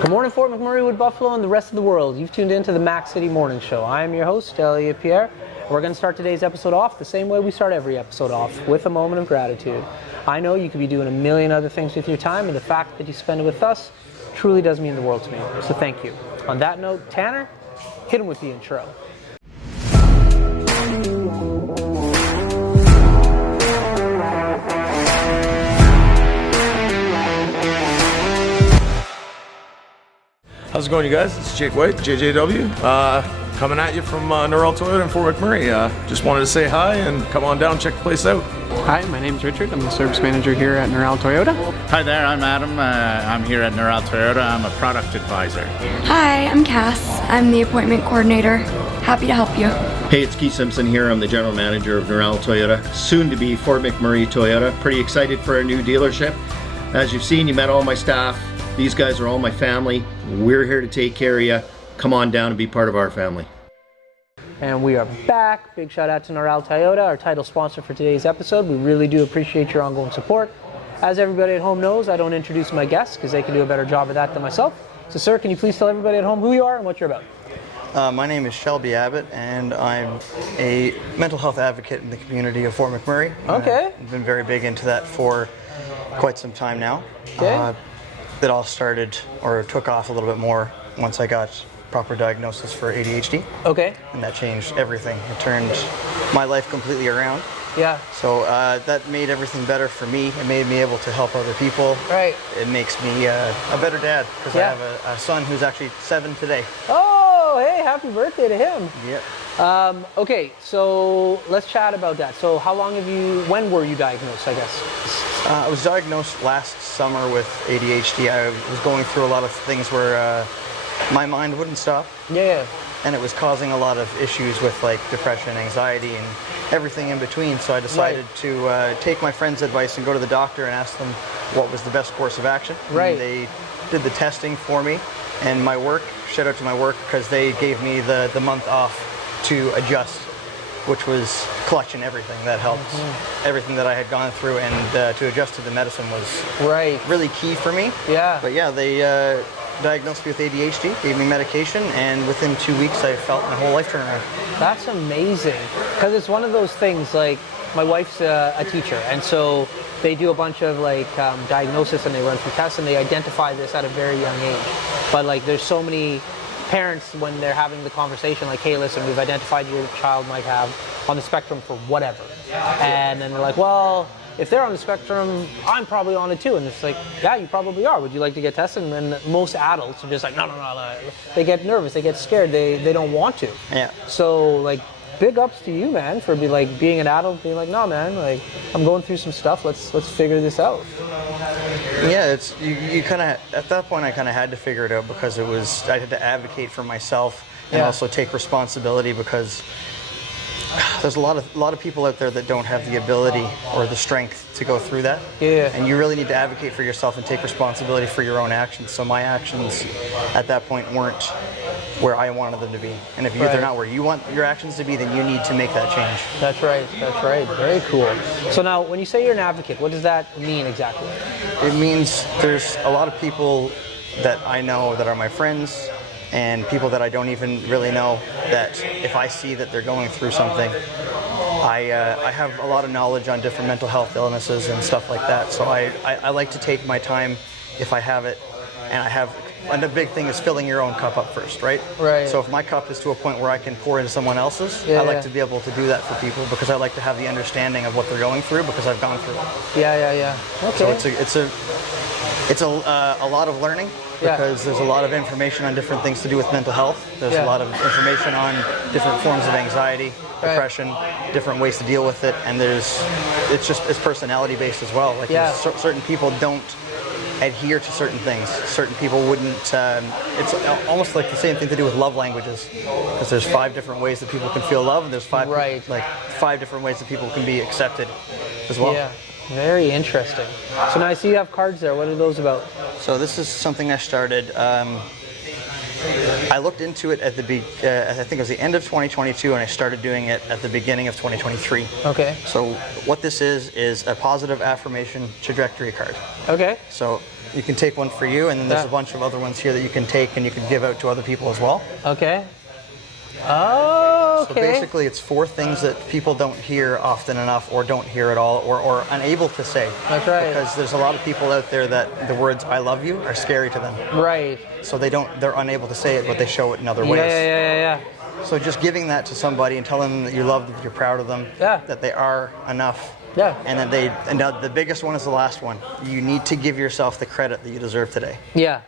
Good morning, Fort McMurray, Wood Buffalo, and the rest of the world. You've tuned into the Mac City Morning Show. I am your host, Shelby Abbott. We're going to start today's episode off the same way we start every episode off, with a moment of gratitude. I know you could be doing a million other things with your time, and the fact that you spend it with us truly does mean the world to me. So thank you. On that note, Tanner, hit him with the intro. How's it going, you guys? It's Jake White, JJW, coming at you from Norrell Toyota in Fort McMurray. Just wanted to say hi and come on down, check the place out. Hi, my name's Richard. I'm the service manager here at Norrell Toyota. Hi there, I'm Adam. I'm here at Norrell Toyota. I'm a product advisor. Hi, I'm Cass. I'm the appointment coordinator. Happy to help you. Hey, it's Keith Simpson here. I'm the general manager of Norrell Toyota, soon to be Fort McMurray Toyota. Pretty excited for our new dealership. As you've seen, you met all my staff. These guys are all my family. We're here to take care of you. Come on down and be part of our family. And we are back. Big shout out to Norrell Toyota, our title sponsor for today's episode. We really do appreciate your ongoing support. As everybody at home knows, I don't introduce my guests because they can do a better job of that than myself. So sir, can you please tell everybody at home who you are and what you're about? My name is Shelby Abbott, and I'm a mental health advocate in the community of Fort McMurray. Okay. I've been very big into that for quite some time now. Okay. That all started or took off a little bit more once I got proper diagnosis for ADHD. Okay. And that changed everything. It turned my life completely around. Yeah. So that made everything better for me. It made me able to help other people. Right. It makes me a better dad because Yeah. I have a son who's actually 7 today. Oh, hey, happy birthday to him. Yep. Okay, so let's chat about that. So when were you diagnosed, I guess? I was diagnosed last summer with ADHD. I was going through a lot of things where my mind wouldn't stop. Yeah. And it was causing a lot of issues with like depression, anxiety, and everything in between. So I decided to take my friend's advice and go to the doctor and ask them what was the best course of action. Right. And they did the testing for me, and my work, shout out to my work, because they gave me the month off to adjust, which was clutch and everything. That helped everything that I had gone through, and to adjust to the medicine was really key for me. Yeah. But yeah, they diagnosed me with ADHD, gave me medication, and within 2 weeks I felt my whole life turn around. That's amazing, because it's one of those things, like, my wife's a teacher, and so they do a bunch of diagnosis, and they run through tests, and they identify this at a very young age. But like, there's so many parents when they're having the conversation, like, hey, listen, we've identified your child might have on the spectrum for whatever, and then they're like, well, if they're on the spectrum, I'm probably on it too. And it's like, yeah, you probably are. Would you like to get tested? And then most adults are just like, no. They get nervous, they get scared, they don't want to. Yeah. So like, big ups to you, man, for being an adult, being like, no, man, like, I'm going through some stuff. Let's figure this out. Yeah, it's you kind of, at that point I kind of had to figure it out, because I had to advocate for myself and also take responsibility, because there's a lot of people out there that don't have the ability or the strength to go through that. Yeah. And you really need to advocate for yourself and take responsibility for your own actions. So my actions at that point weren't where I wanted them to be. And if they're not where you want your actions to be, then you need to make that change. That's right. Very cool. So now, when you say you're an advocate, what does that mean exactly? It means there's a lot of people that I know that are my friends, and people that I don't even really know, that if I see that they're going through something, I have a lot of knowledge on different mental health illnesses and stuff like that. So I like to take my time if I have it, and the big thing is filling your own cup up first, right? Right. So if my cup is to a point where I can pour into someone else's, I like to be able to do that for people, because I like to have the understanding of what they're going through, because I've gone through it. Yeah. Okay. So it's a lot of learning, because there's a lot of information on different things to do with mental health. There's a lot of information on different forms of anxiety, depression, different ways to deal with it, and it's personality based as well. Like certain people don't adhere to certain things. Certain people wouldn't. It's almost like the same thing to do with love languages, because there's 5 different ways that people can feel love, and there's 5 different ways that people can be accepted as well. Yeah. Very interesting. So now I see you have cards there. What are those about? So this is something I started. I looked into it at I think it was the end of 2022, and I started doing it at the beginning of 2023. Okay. So what this is a positive affirmation trajectory card. Okay. So You can take one for you, and then there's a bunch of other ones here that you can take and you can give out to other people as well. Okay. Oh, okay. So basically it's 4 things that people don't hear often enough or don't hear at all or unable to say. That's right. Because there's a lot of people out there that the words I love you are scary to them. Right. So they're unable to say it, but they show it in other ways. Yeah. So just giving that to somebody and telling them that you love them, that you're proud of them, that they are enough. Yeah. And now the biggest one is the last one. You need to give yourself the credit that you deserve today. Yeah.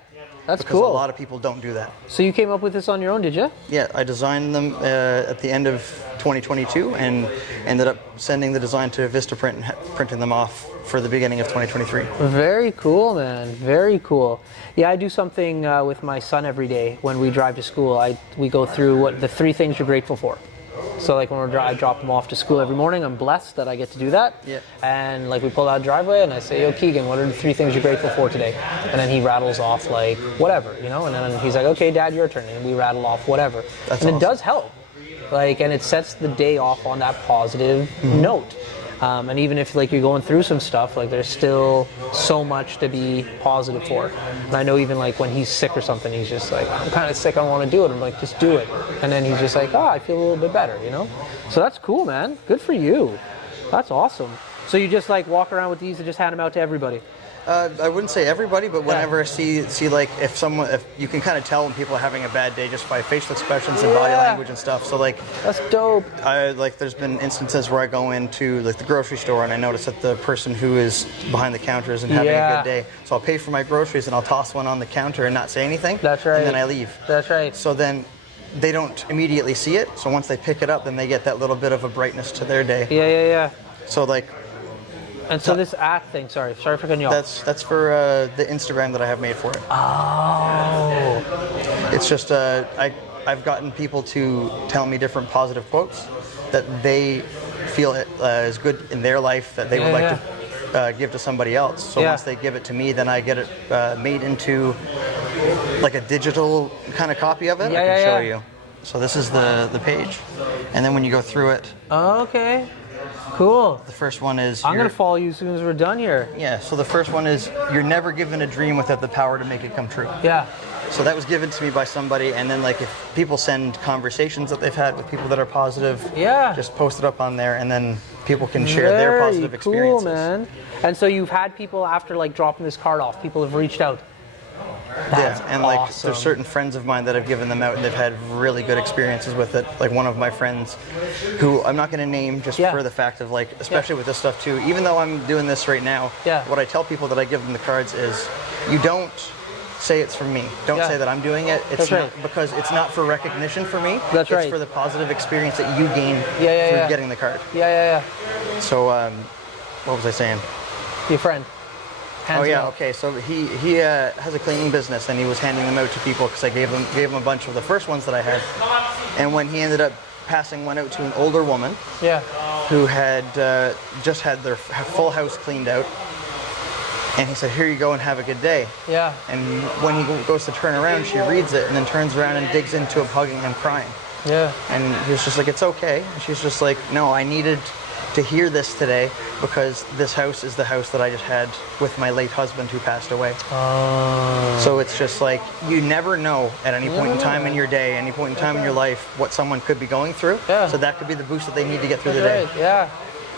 That's because cool. a lot of people don't do that. So you came up with this on your own, did you? Yeah, I designed them at the end of 2022 and ended up sending the design to Vistaprint and printing them off for the beginning of 2023. Very cool, man. Very cool. Yeah, I do something with my son every day when we drive to school. We go through what the 3 things you're grateful for. So like when I drop him off to school every morning, I'm blessed that I get to do that. Yeah. And like we pull out driveway and I say, yo Keegan, what are the 3 things you're grateful for today? And then he rattles off like whatever, you know, and then he's like, okay, Dad, your turn. And we rattle off whatever. That's and awesome. It does help. Like, and it sets the day off on that positive note. And even if like you're going through some stuff, like there's still so much to be positive for. And I know even like when he's sick or something, he's just like, I'm kind of sick, I don't want to do it. I'm like, just do it. And then he's just like, I feel a little bit better, you know? So that's cool, man. Good for you. That's awesome. So you just like walk around with these and just hand them out to everybody? I wouldn't say everybody, but whenever I see like if you can kind of tell when people are having a bad day just by facial expressions and body language and stuff. So like that's dope. There's been instances where I go into like the grocery store and I notice that the person who is behind the counter isn't having a good day. So I'll pay for my groceries and I'll toss one on the counter and not say anything. That's right. And then I leave. That's right. So then they don't immediately see it. So once they pick it up, then they get that little bit of a brightness to their day. Yeah. So like. And so this ad thing, sorry for cutting you off. That's for the Instagram that I have made for it. Oh. It's just I've gotten people to tell me different positive quotes that they feel is good in their life that they would like to give to somebody else. So once they give it to me, then I get it made into like a digital kind of copy of it. I can show you. So this is the page, and then when you go through it. Okay. Cool. The first one is... I'm going to follow you as soon as we're done here. Yeah, so the first one is, you're never given a dream without the power to make it come true. Yeah. So that was given to me by somebody, and then like if people send conversations that they've had with people that are positive, just post it up on there, and then people can share their positive experiences. Cool, man. And so you've had people after like dropping this card off, people have reached out. That's and like there's certain friends of mine that have given them out and they've had really good experiences with it. Like one of my friends who I'm not going to name just for the fact of like, especially with this stuff too, even though I'm doing this right now, what I tell people that I give them the cards is you don't say it's from me. Don't say that I'm doing it. It's not, because it's not for recognition for me. It's for the positive experience that you gain through getting the card. So what was I saying? Your friend. Okay. So he has a cleaning business, and he was handing them out to people because I gave him a bunch of the first ones that I had. And when he ended up passing one out to an older woman, who had just had their full house cleaned out, and he said, "Here you go, and have a good day." Yeah. And when he goes to turn around, she reads it and then turns around and digs into him, hugging him, crying. Yeah. And he was just like, "It's okay." And she's just like, "No, I needed to hear this today because this house is the house that I just had with my late husband who passed away." So it's just like you never know at any point in time in your day, any point in time in your life, what someone could be going through. So that could be the boost that they need to get through the day. Yeah.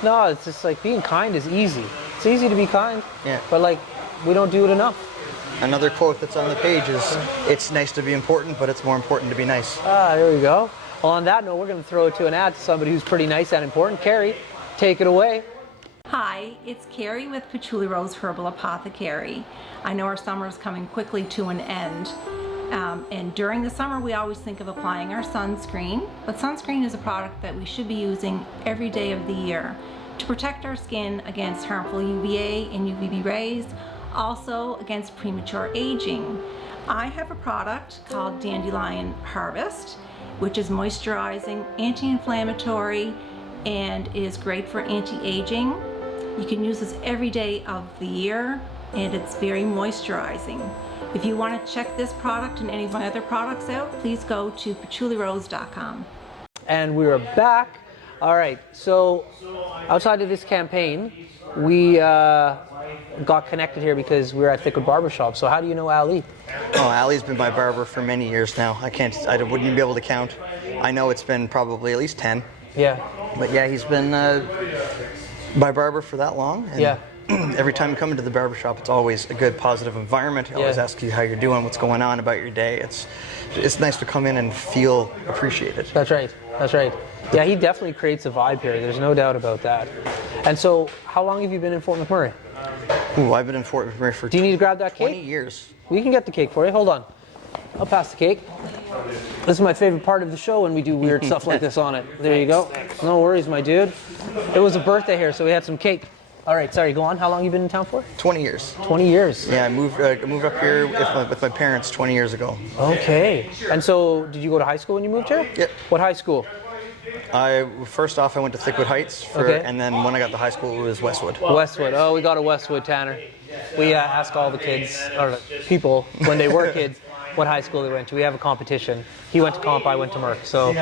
No, it's just like being kind is easy. It's easy to be kind. Yeah. But like we don't do it enough. Another quote that's on the page is, "It's nice to be important, but it's more important to be nice." There we go. Well, on that note, we're going to throw it to an ad to somebody who's pretty nice and important. Carrie, take it away. Hi, it's Carrie with Patchouli Rose Herbal Apothecary. I know our summer is coming quickly to an end. And during the summer, we always think of applying our sunscreen, but sunscreen is a product that we should be using every day of the year to protect our skin against harmful UVA and UVB rays, also against premature aging. I have a product called Dandelion Harvest, which is moisturizing, anti-inflammatory, and is great for anti-aging. You can use this every day of the year, and it's very moisturizing. If you want to check this product and any of my other products out, please go to patchoulirose.com. And we're back. All right, so outside of this campaign, we got connected here because we were at Thickwood Barbershop. So how do you know Ali? Oh, Ali's been my barber for many years now. I wouldn't even be able to count. I know it's been probably at least 10. Yeah. But yeah, he's been my barber for that long. And Yeah. every time you come into the barbershop, it's always a good, positive environment. He always asks you how you're doing, what's going on about your day. It's nice to come in and feel appreciated. That's right. That's right. Yeah, he definitely creates a vibe here. There's no doubt about that. And so, how long have you been in Fort McMurray? Ooh, I've been in Fort McMurray for Do you need to grab that cake? 20 years. We can get the cake for you. Hold on. I'll pass the cake. This is my favorite part of the show when we do weird stuff like this on it. There you go. No worries, my dude. It was a birthday here, so we had some cake. All right, sorry, go on. How long have you been in town for? 20 years. 20 years. Yeah, I moved up here with my parents 20 years ago. Okay. And so, did you go to high school when you moved here? Yep. What high school? First off, I went to Thickwood Heights, and then when I got to high school, it was Westwood. Westwood. Oh, we got a Westwood, Tanner. We ask all the kids, or people, when they were kids, what high school they went to. We have a competition. He went to comp, I went to Merck. So,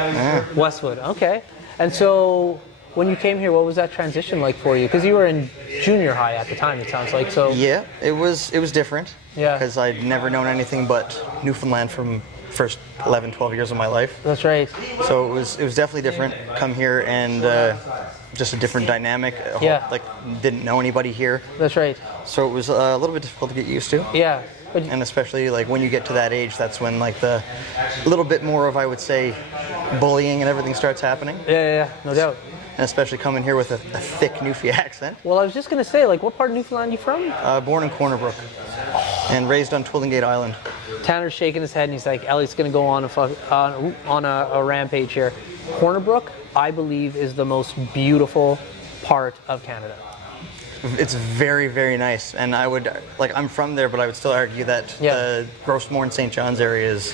Westwood. Okay. And so, when you came here, what was that transition like for you? Because you were in junior high at the time, it sounds like. So yeah, it was different. Yeah. Because I'd never known anything but Newfoundland from first 11, 12 years of my life. That's right. So it was definitely different. Come here and just a different dynamic. Yeah. Like didn't know anybody here. That's right. So it was a little bit difficult to get used to. Yeah. But And especially like when you get to that age, that's when like a little bit more of, I would say, bullying and everything starts happening. yeah, no doubt. And especially coming here with a thick Newfie accent. Well, I was just gonna say, like, what part of Newfoundland are you from? Born in Corner Brook and raised on Twillingate Island. Tanner's shaking his head and he's like, Ellie's gonna go on a rampage here. Corner Brook, I believe, is the most beautiful part of Canada. It's very, very nice, and I would, like, I'm from there, but I would still argue that the Grossmore and St. John's area is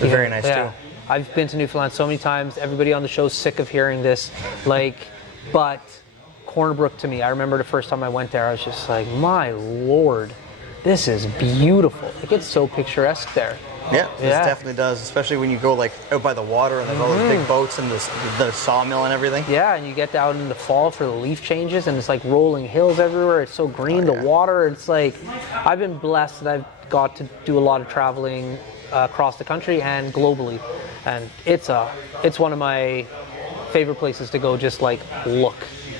very nice too. I've been to Newfoundland so many times. Everybody on the show's sick of hearing this, but Corner Brook to me, I remember the first time I went there, I was just like, my Lord, this is beautiful. Like, it's so picturesque there. Yeah, it definitely does, especially when you go like out by the water and there's all those big boats and the sawmill and everything. Yeah, and you get out in the fall for the leaf changes and it's like rolling hills everywhere. It's so green, the water. It's like, I've been blessed that I've got to do a lot of traveling across the country and globally. And it's one of my favorite places to go just like look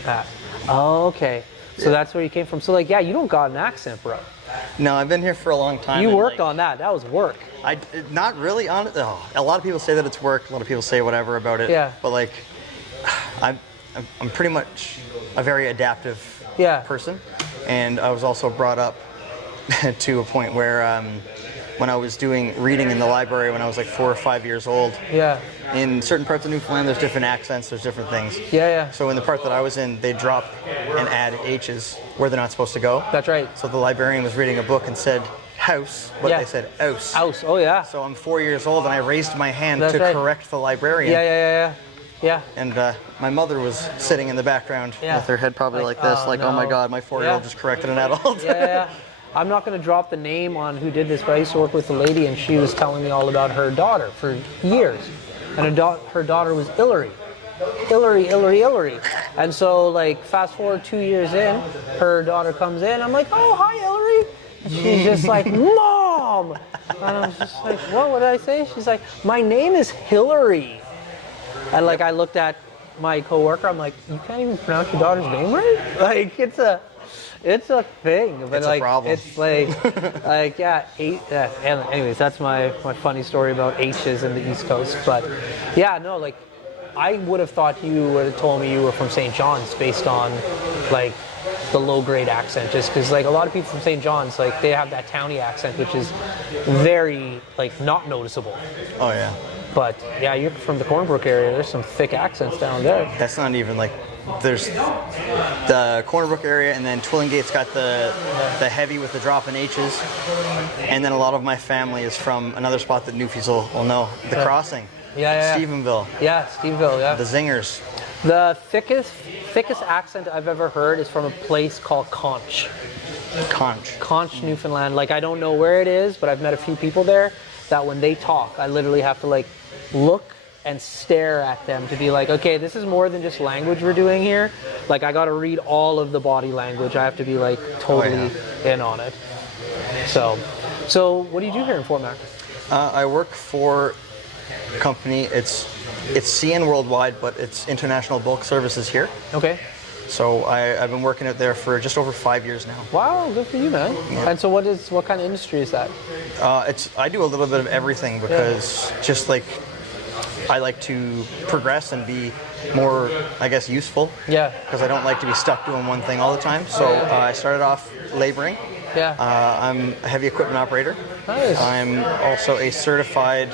at. Oh, okay. So that's where you came from. So like, yeah, you don't got an accent, bro. No, I've been here for a long time. You worked on that. That was work. Not really on it. Oh, a lot of people say that it's work. A lot of people say whatever about it. Yeah. But like, I'm pretty much a very adaptive person, and I was also brought up to a point where when I was doing reading in the library when I was like 4 or 5 years old. Yeah. In certain parts of Newfoundland, there's different accents. There's different things. Yeah. So in the part that I was in, they drop and add H's where they're not supposed to go. That's right. So the librarian was reading a book and said house, but they said ouse. Ouse. Oh yeah. So I'm 4 years old and I raised my hand to correct the librarian. Yeah. And my mother was sitting in the background with her head probably like this, like, oh my God, my 4-year-old just corrected an adult. Yeah. I'm not going to drop the name on who did this, but I used to work with a lady and she was telling me all about her daughter for years. And her daughter was Hillary. And so, like, fast forward 2 years in, her daughter comes in. I'm like, oh, hi, Hillary. And she's just like, Mom. And I was just like, what did I say? She's like, my name is Hillary. And, like, I looked at my coworker. I'm like, you can't even pronounce your daughter's name right? Like, it's a thing, but it's like a problem. It's like And anyways, that's my funny story about H's in the East Coast. But yeah, no, like I would have thought you would have told me you were from St. John's based on like the low grade accent, just because like a lot of people from St. John's, like they have that towny accent, which is very like not noticeable. Oh yeah. But yeah, you're from the Corner Brook area. There's some thick accents down there. That's not even like. There's the Corner Brook area, and then Twillingate's got the heavy with the drop in H's, and then a lot of my family is from another spot that Newfies will know, the Crossing. Yeah. Stephenville. Yeah, Stephenville. Yeah. The Zingers. The thickest accent I've ever heard is from a place called Conch. Conch, Newfoundland. Like I don't know where it is, but I've met a few people there that when they talk, I literally have to like look and stare at them to be like, okay, this is more than just language we're doing here. Like, I got to read all of the body language. I have to be like totally in on it. So what do you do here in Fort Mac? I work for a company. It's CN Worldwide, but it's International Bulk Services here. Okay. So I've been working out there for just over 5 years now. Wow, good for you, man. Yeah. And so what kind of industry is that? I do a little bit of everything because just like I like to progress and be more, I guess, useful. Yeah. Because I don't like to be stuck doing one thing all the time. So I started off laboring. Yeah. I'm a heavy equipment operator. Nice. I'm also a certified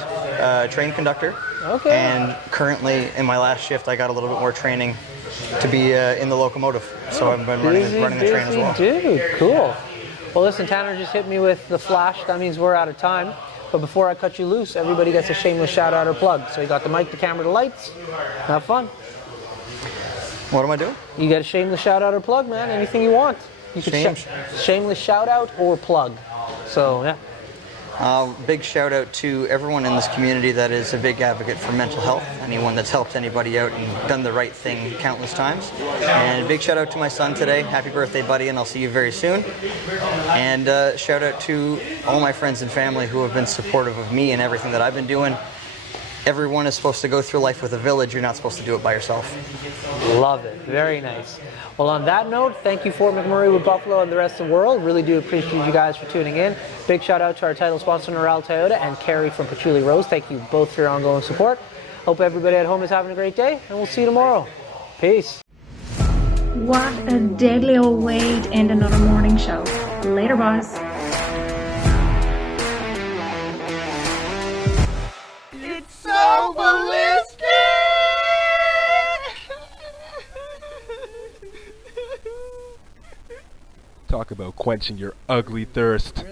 train conductor. Okay. And currently, in my last shift, I got a little bit more training to be in the locomotive. So I've been running the train as well. Dude, cool. Well, listen, Tanner just hit me with the flash. That means we're out of time. But before I cut you loose, everybody gets a shameless shout out or plug. So you got the mic, the camera, the lights. Have fun. What am I doing? You get a shameless shout out or plug, man. Anything you want. You can shameless shout out or plug. So yeah. Big shout out to everyone in this community that is a big advocate for mental health. Anyone that's helped anybody out and done the right thing countless times. And a big shout out to my son today. Happy birthday, buddy, and I'll see you very soon. And shout out to all my friends and family who have been supportive of me and everything that I've been doing. Everyone is supposed to go through life with a village. You're not supposed to do it by yourself. Love it. Very nice. Well, on that note, thank you Fort McMurray with Buffalo and the rest of the world. Really do appreciate you guys for tuning in. Big shout out to our title sponsor, Noral Toyota, and Carrie from Patchouli Rose. Thank you both for your ongoing support. Hope everybody at home is having a great day, and we'll see you tomorrow. Peace. What a deadly old way to end another morning show. Later, boys. It's so ballistic! Talk about quenching your ugly thirst.